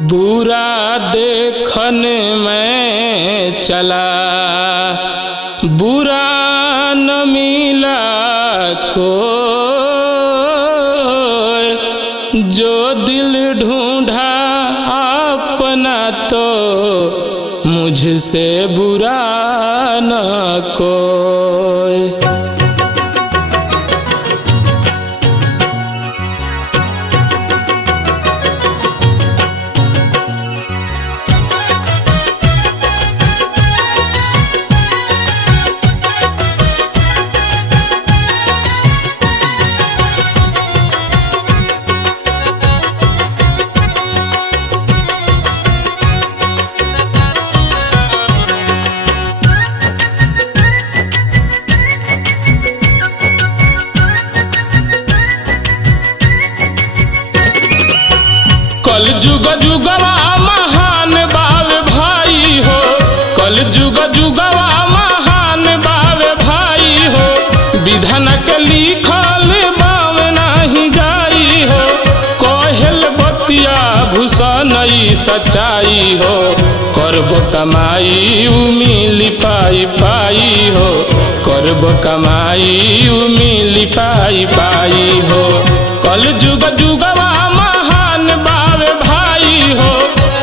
बुरा देखने में चला, बुरा न मिला कोई, जो दिल ढूंढा अपना तो मुझसे बुरा न कोई। कल जुग जुगवा महान बावे भाई हो, कल जुग जुगवा महान बावे भाई हो, विधान के लिखल बावे नाही जाई हो, कहल बतिया भूषण सच्चाई हो, करब कमाई मिली पाई पाई हो, करब कमाई मिली पाई पाई हो। कल जुग जुगवा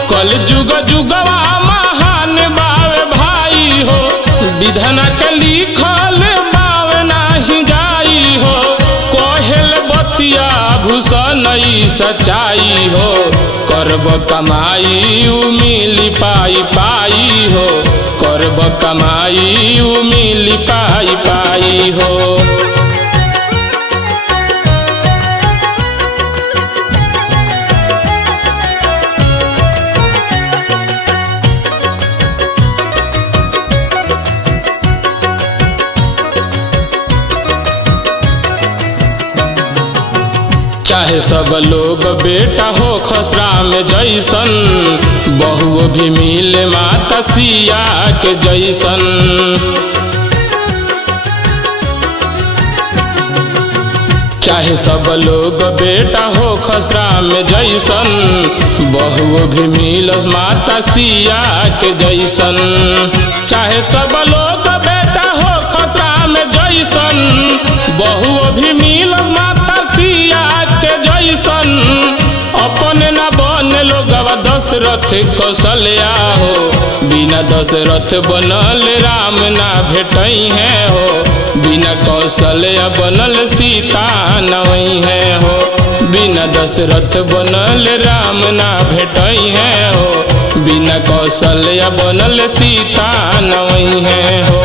कल जुग जुगवा महान बावे भाई हो, विधान के लिखल बावे नाही जाई हो, कहल बतिया भूषण सच्चाई हो, करब कमाई मिली पाई पाई हो, करब कमाई मिली पाई पाई हो। चाहे सब लोग बेटा हो खसरा में जैसन, बहुओ भी मिले माता सिया के जैसन। चाहे सब लोग बेटा हो खसरा में जैसन, बहुओ भी मिलस माता सिया के जैसन। चाहे सब लोग बेटा हो खसरा में जैसन, बहुओ भी मिलस माता सिया के जैसन। अपने न बने लोगवा दशरथ कौशल्या हो, बिना दशरथ बनल राम ना भेटई है हो, बिना कौशल्या बनल सीता नवई है हो, बिना दशरथ बनल राम ना भेटई है हो, बिना कौशल्या बनल सीता नवई है हो।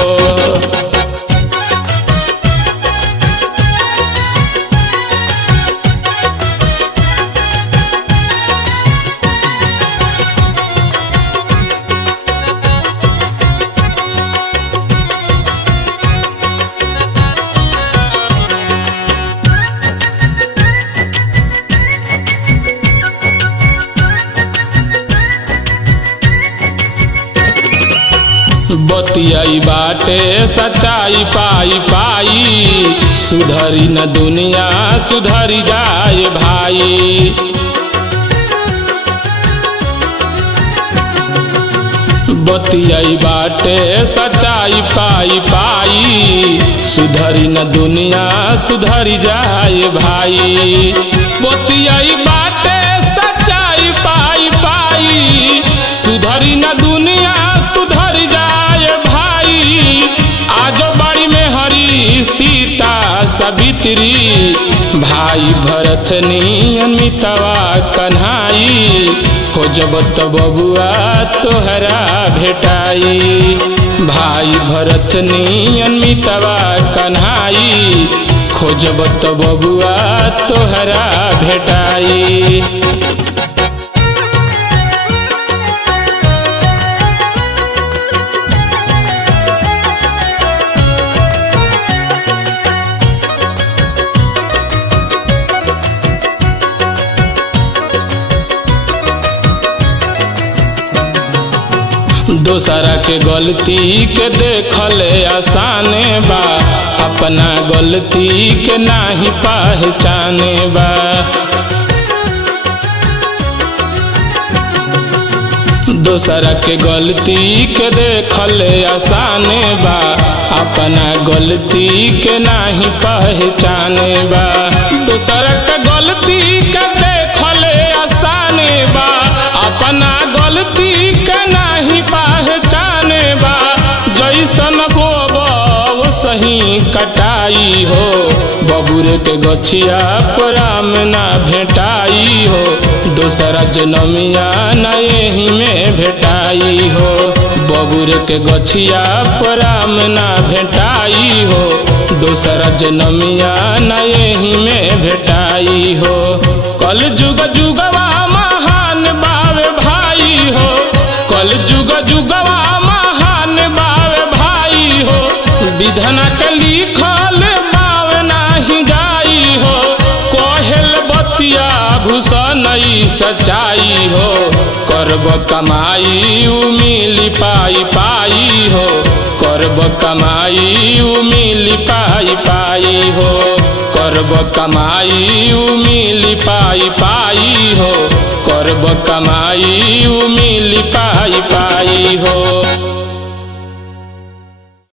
बतियाई बाटे सच्चाई पाई पाई, सुधरी न दुनिया सुधरी जाए भाई। बतियाई बाटे सच्चाई पाई पाई, सुधरी न दुनिया सुधरी जाए भाई। बतियाई बाटे सच्चाई पाई पाई, सुधरी न दुनिया सुधरी जाए भाई। आजो बाड़ी में हरी सीता सावित्री, भाई भरत नियन मितवा कन्हाई, खोजब त बबुआ तोहरा भेटाई। भाई भरत नियन मितवा कन्हाई, खोजब त बबुआ तोहरा भेटाई। दोसरा के गलती के देखले आसाने बा, अपना गलती के नाही पहचाने बा। दोसरा के गलती के देखल आसान बा, अपना गलती के नहीं पहचाने बा। दोसरा के गलती के देखल आसान बा, अपना गलती के नहीं पहचाने बा। जैसन बोबो सही कटाई हो, बबुरे के गछिया पराम ना भेटाई हो। दोसरा जनमिया ना यही में भेटाई हो, बबुरे के गछिया पराम ना भेटाई हो। दोसरा जनमिया ना यही में भेटाई हो। कल जुग जुगवा महान बावे भाई हो, कल जुग जुगवा महान बावे भाई हो। विधना के लिखल बावे नाही जाई हो, कोहेल बतिया भूषण सच्चाई हो। करब कमाई उमिली पाई पाई हो, करब कमाई उमिली पाई पाई हो। करब कमाई उमिली पाई पाई हो, करब कमाई उमिली पाई पाई हो।